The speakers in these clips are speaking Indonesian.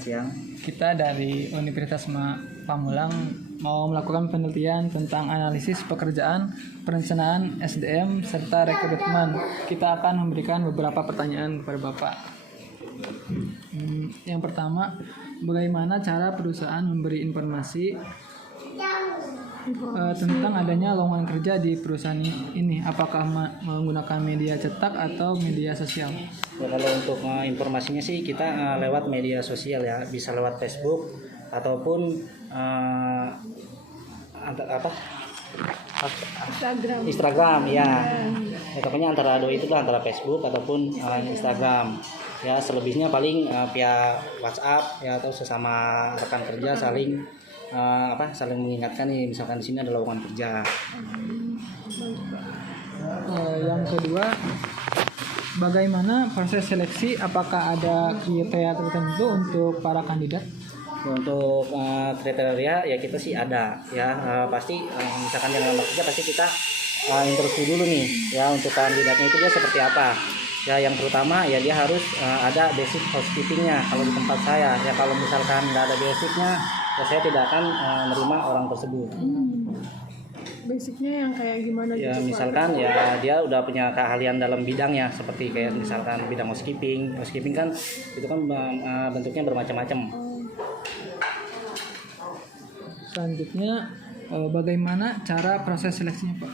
siang. Kita dari Universitas Pamulang mau melakukan penelitian tentang analisis pekerjaan, perencanaan SDM, serta rekrutmen. Kita akan memberikan beberapa pertanyaan kepada Bapak. Yang pertama, bagaimana cara perusahaan memberi informasi tentang adanya lowongan kerja di perusahaan ini? Apakah menggunakan media cetak atau media sosial? Ya, kalau untuk informasinya sih kita lewat media sosial ya, bisa lewat Facebook ataupun Instagram ya. Pokoknya antara dua itu lah, antara Facebook ataupun Instagram. Ya, selebihnya paling via WhatsApp ya, atau sesama rekan kerja saling mengingatkan nih, misalkan di sini ada lowongan kerja. Yang kedua, bagaimana proses seleksi? Apakah ada kriteria tertentu untuk para kandidat? Untuk kriteria ya kita sih ada ya, pasti misalkan yang lamar kerja pasti kita interview dulu nih ya, untuk kandidatnya itu dia seperti apa ya. Yang pertama ya dia harus ada basic housekeepingnya kalau di tempat saya ya. Kalau misalkan nggak ada basicnya ya saya tidak akan menerima orang tersebut. Basicnya yang kayak gimana ya gitu, misalkan Pak? Ya dia udah punya keahlian dalam bidangnya, seperti kayak misalkan bidang housekeeping kan itu kan bentuknya bermacam-macam. Selanjutnya, bagaimana cara proses seleksinya, Pak?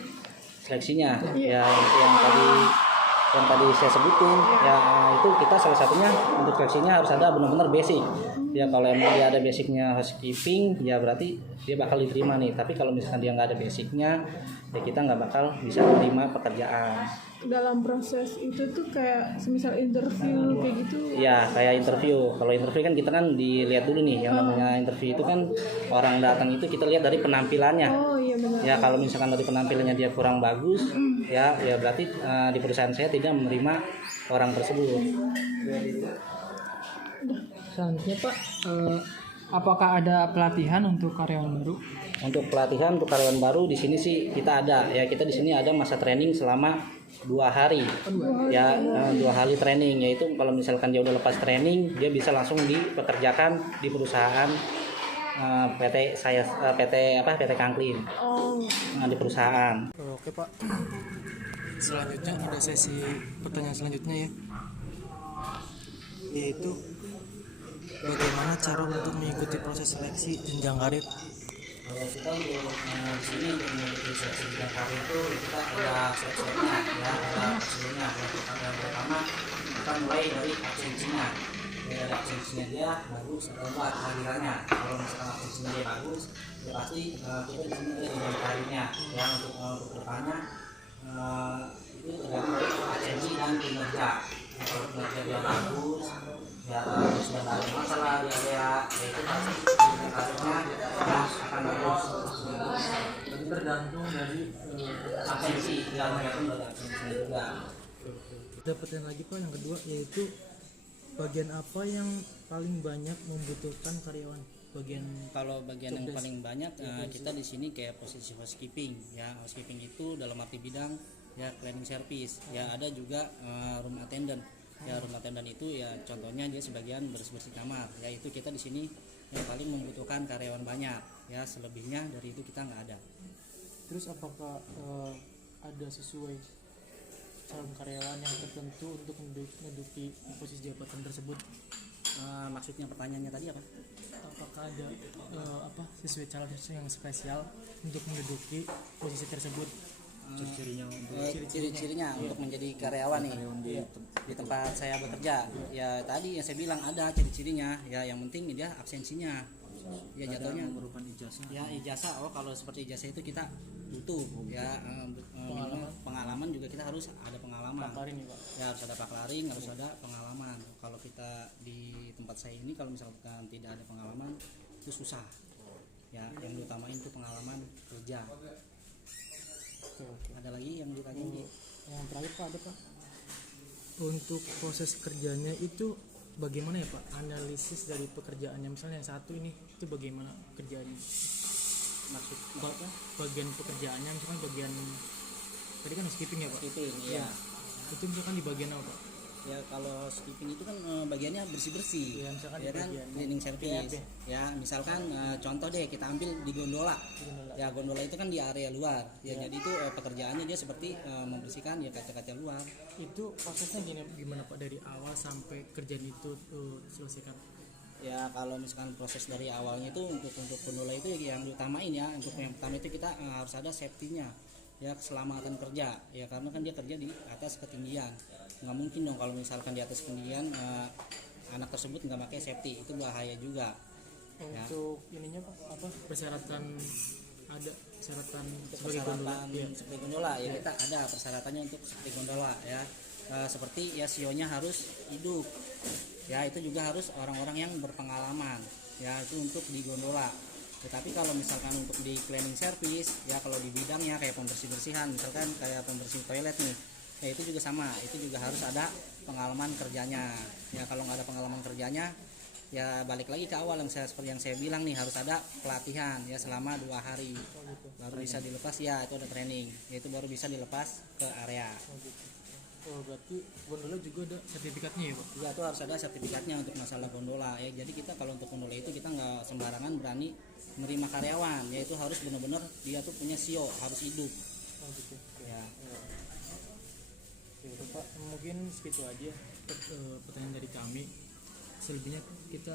Seleksinya ya yang tadi saya sebutin ya, itu kita salah satunya untuk seleksinya harus ada benar-benar basic ya. Kalau emang dia ada basicnya housekeeping ya berarti dia bakal diterima nih. Tapi kalau misalkan dia nggak ada basicnya ya kita nggak bakal bisa terima pekerjaan. Dalam proses itu tuh kayak semisal interview kayak gitu ya, kayak interview. Kalau interview kan kita kan dilihat dulu nih, yang namanya interview itu kan orang datang itu kita lihat dari penampilannya. iya benar. Ya, kalau misalkan dari penampilannya dia kurang bagus ya berarti di perusahaan saya tidak menerima orang tersebut. Selanjutnya, Pak, apakah ada pelatihan untuk karyawan baru? Untuk pelatihan untuk karyawan baru di sini sih kita ada ya. Kita di sini ada masa training selama 2 hari ya, 2 hari training, yaitu kalau misalkan dia udah lepas training dia bisa langsung dipekerjakan di perusahaan PT Kangklin di perusahaan. Oke, Pak. Selanjutnya ada sesi pertanyaan selanjutnya ya, yaitu bagaimana cara untuk mengikuti proses seleksi jenjang karir? Kalau kita untuk di sini untuk mengikuti seleksi jenjang karir itu kita ada step-stepnya ya, ada prosedurnya. Yang pertama kita mulai dari absensinya. Dari absensinya dia bagus atau enggak kehadirannya. Kalau misalkan absensinya dia bagus, ya pasti kita di sini ada jenjang karirnya. Ya, untuk depannya itu tergantung dari absensi dan kinerja. Kalau kinerja dia bagus ya, terus nggak ada masalah dia ya itu pasti karirnya ya akan bagus. Jadi tergantung dari Absensi ya, tergantung dari absensi juga. Dapatkan lagi, Pak, yang kedua, yaitu bagian apa yang paling banyak membutuhkan karyawan? Kalau bagian yang paling banyak kita di sini kayak posisi housekeeping ya. Housekeeping itu dalam arti bidang ya cleaning service ya. Ada juga room attendant ya. Room attendant itu ya contohnya dia sebagian bersih-bersih kamar ya. Itu kita di sini yang paling membutuhkan karyawan banyak ya. Selebihnya dari itu kita nggak ada. Terus apakah ada sesuai calon karyawan yang tertentu untuk menduduki posisi jabatan tersebut? Maksudnya pertanyaannya tadi apa? Apakah ada sesuai calon yang spesial untuk menduduki posisi tersebut? Ciri-cirinya untuk menjadi karyawan nih di tempat saya bekerja ya. Tadi yang saya bilang ada ciri-cirinya ya. Yang penting dia absensinya ya, jatuhnya berupa ijazah ya. Ijazah, kalau seperti ijazah itu kita butuh ya. Pengalaman juga kita harus ada pengalaman ya, harus ada paklaring, harus ada pengalaman. Kalau kita di tempat saya ini kalau misalkan tidak ada pengalaman itu susah ya. Yang diutamain itu pengalaman kerja. Ada lagi yang ditanya? Yang terakhir, Pak, ada, Pak, untuk proses kerjanya itu bagaimana ya, Pak? Analisis dari pekerjaannya, misalnya yang satu ini itu bagaimana kerjaannya? Maksud bagian pekerjaannya, misalkan bagian tadi kan housekeeping ya, Pak? Housekeeping, iya. Itu misalkan di bagian apa, Pak? Ya kalau skipping itu kan bagiannya bersih-bersih. Iya, misalkan Ya di kan bagian cleaning service. PAP. Ya, misalkan contoh deh kita ambil di gondola. Ya, gondola itu kan di area luar. Ya, jadi itu pekerjaannya dia seperti membersihkan ya kaca-kaca luar. Itu prosesnya gimana Pak dari awal sampai kerjaan itu selesaikan? Ya, kalau misalkan proses dari awalnya itu untuk gondola itu yang diutamain ya. Untuk yang pertama itu kita harus ada safety-nya. Ya, keselamatan kerja. Ya, karena kan dia kerja di atas ketinggian. Nggak mungkin dong kalau misalkan di atas ketinggian anak tersebut nggak pakai safety, itu bahaya juga. Untuk ininya Pak, apa persyaratan, ada persyaratan Untuk sebagai gondola? persyaratan Iya. seperti gondola ya kita ada persyaratannya untuk seperti gondola ya. Seperti ya sionya harus hidup ya, itu juga harus orang-orang yang berpengalaman ya, itu untuk di gondola. Tetapi kalau misalkan untuk di cleaning service ya, kalau di bidangnya kayak pembersih-bersihan, misalkan kayak pembersih toilet nih ya, itu juga sama, itu juga harus ada pengalaman kerjanya ya. Kalau nggak ada pengalaman kerjanya ya balik lagi ke awal yang seperti yang saya bilang nih, harus ada pelatihan ya selama 2 hari baru bisa dilepas ya, itu ada training ya, itu baru bisa dilepas ke area. Oh berarti gondola juga ada sertifikatnya ya Pak? Juga itu harus ada sertifikatnya untuk masalah gondola ya. Jadi kita kalau untuk gondola itu kita nggak sembarangan berani menerima karyawan ya, itu harus benar-benar dia tuh punya sio, harus hidup Oh gitu ya. Ya udah Pak, mungkin segitu aja pertanyaan dari kami. Selebihnya kita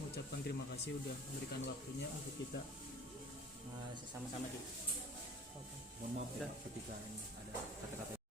mengucapkan terima kasih udah memberikan waktunya untuk kita. Sama-sama juga. Oke. Mohon maaf ya ketika ini ada kata-kata